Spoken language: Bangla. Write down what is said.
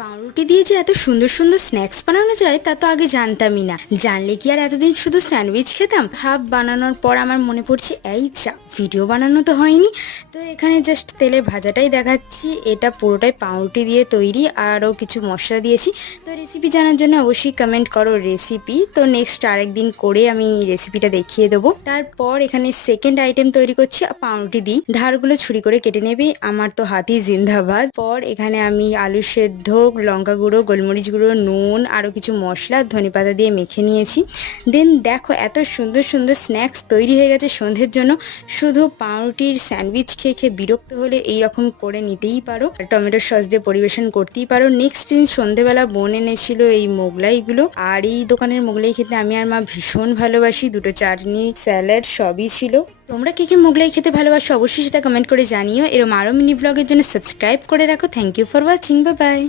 পাউরুটি দিয়ে যে এত সুন্দর সুন্দর স্ন্যাক্স বানানো যায় তা তো আগে জানতামই না। জানলে কি আর এতদিন শুধু স্যান্ডউইচ খেতাম। হাফ বানানোর পর আমার মনে পড়ছে এই চা ভিডিও বানানো তো হয়নি। তো এখানে জাস্ট তেলে ভাজাটাই দেখাচ্ছি। এটা পুরোটাই পাউরুটি দিয়ে তৈরি, আরও কিছু মশলা দিয়েছি। তো রেসিপি জানার জন্য অবশ্যই কমেন্ট করো রেসিপি। তো নেক্সট আরেকদিন করে আমি রেসিপিটা দেখিয়ে দেবো। তারপর এখানে সেকেন্ড আইটেম তৈরি করছি পাউরুটি দিই। ধারগুলো ছুরি করে কেটে নেবে, আমার তো হাতি জিন্দাবাদ। পর এখানে আমি আলু সেদ্ধ, লঙ্কা গুঁড়ো, গোলমরিচ গুঁড়ো, নুন, আরও কিছু মশলা, ধনেপাতা দিয়ে মেখে নিয়েছি। দেন দেখো এত সুন্দর সুন্দর স্ন্যাক্স তৈরি হয়ে গেছে সন্ধ্যের জন্য। শুধু পাউরুটির স্যান্ডউইচ খেয়ে খেয়ে বিরক্ত হলে এইরকম করে নিতেই পারো, টমেটোর সস দিয়ে পরিবেশন করতেই পারো। নেক্সট দিন সন্ধ্যেবেলা বোন এনেছিল এই মোগলাইগুলো, আর এই দোকানের মোগলাই খেতে আমি আর মা ভীষণ ভালোবাসি। দুটো চাটনি, স্যালাড সবই ছিল। তোমরা কে কে মোগলাই খেতে ভালোবাসো অবশ্যই সেটা কমেন্ট করে জানিও। এরকম আরও মিনি ব্লগের জন্য সাবস্ক্রাইব করে রাখো। Thank you for watching, bye by.